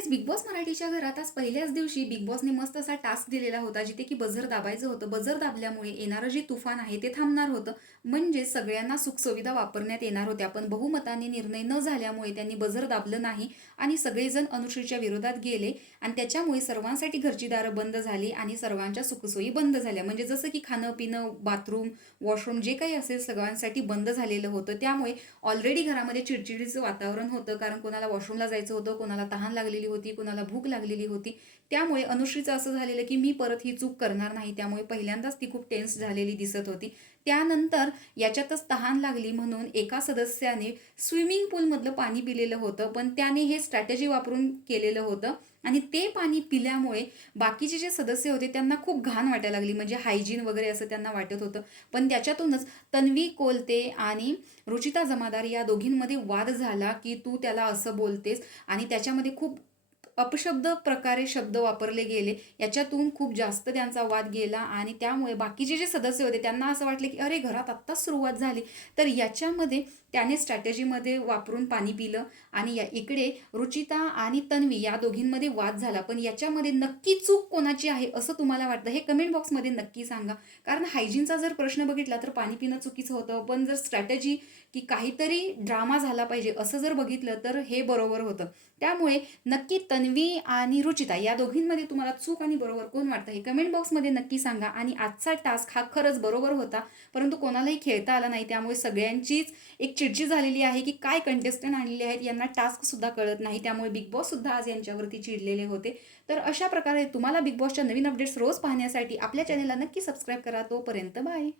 Guys big boss मराठीच्या घरात आज पहिल्याच दिवशी बिग बॉसने मस्त असा टास्क दिलेला होता जिथे की बझर दाबायचं होतं. बझर दाबल्यामुळे येणारं जे तुफान आहे ते थांबणार होतं. म्हणजे सगळ्यांना सुखसुविधा वापरण्यात येणार होत्या. पण बहुमताने निर्णय न झाल्यामुळे त्यांनी बझर दाबलं नाही आणि सगळेजण अनुश्रीच्या विरोधात गेले आणि त्याच्यामुळे सर्वांसाठी घरची दारं बंद झाली आणि सर्वांच्या सुखसोयी बंद झाल्या. म्हणजे जसं की खाणं पिणं बाथरूम वॉशरूम जे काही असेल सगळ्यांसाठी बंद झालेलं होतं. त्यामुळे ऑलरेडी घरामध्ये चिडचिडीचं वातावरण होतं, कारण कोणाला वॉशरूमला जायचं होतं, कोणाला तहान लागलेली होती, कोणाला भूक लागलेली होती. त्यामुळे अनुश्रीचं असं झालेलं की मी परत ही चूक करणार नाही. त्यामुळे पहिल्यांदाच ती खूप टेन्स झालेली दिसत होती. त्यानंतर याच्यातच तहान लागली म्हणून एका सदस्याने स्विमिंग पूलमधलं पाणी पिलेलं होतं, पण त्याने हे स्ट्रॅटेजी वापरून केलेलं होतं आणि ते पाणी पिल्यामुळे बाकीचे जे सदस्य होते त्यांना खूप घाण वाटायला लागली. म्हणजे हायजीन वगैरे असं त्यांना वाटत होतं. पण त्याच्यातूनच तन्वी कोलते आणि रुचिता जमादार या दोघींमध्ये वाद झाला की तू त्याला असं बोलतेस आणि त्याच्यामध्ये खूप अपशब्द प्रकारे शब्द वापरले गेले. याच्यातून खूप जास्त त्यांचा वाद गेला आणि त्यामुळे बाकीचे जे सदस्य होते त्यांना असं वाटलं की अरे घरात आत्ताच सुरुवात झाली. तर याच्यामध्ये त्याने स्ट्रॅटेजीमध्ये वापरून पाणी पिलं आणि इकडे रुचिता आणि तन्वी या दोघींमध्ये वाद झाला. पण याच्यामध्ये नक्की चूक कोणाची आहे असं तुम्हाला वाटतं हे कमेंट बॉक्समध्ये नक्की सांगा. कारण हायजीनचा जर प्रश्न बघितला तर पाणी पिणं चुकीचं होतं, पण जर स्ट्रॅटेजी की काहीतरी ड्रामा झाला पाहिजे असं जर बघितलं तर हे बरोबर होतं. त्यामुळे नक्की तन्वी आणि रुचिता या दोघींमध्ये तुम्हाला चूक आणि बरोबर कोण वाटतं हे कमेंट बॉक्समध्ये नक्की सांगा. आणि आजचा टास्क हा खरंच बरोबर होता, परंतु कोणालाही खेळता आला नाही. त्यामुळे सगळ्यांचीच एक चिडचिड झालेली आहे की काय कंटेस्टंट आणलेले आहेत, यांना टास्क सुद्धा कळत नाही. त्यामुळे बिग बॉस सुद्धा आज यांच्यावरती चिडलेले होते. तर अशा प्रकारे तुम्हाला बिग बॉसच्या नवीन अपडेट्स रोज पाहण्यासाठी आपल्या चॅनलला नक्की सबस्क्राईब करा. तोपर्यंत बाय.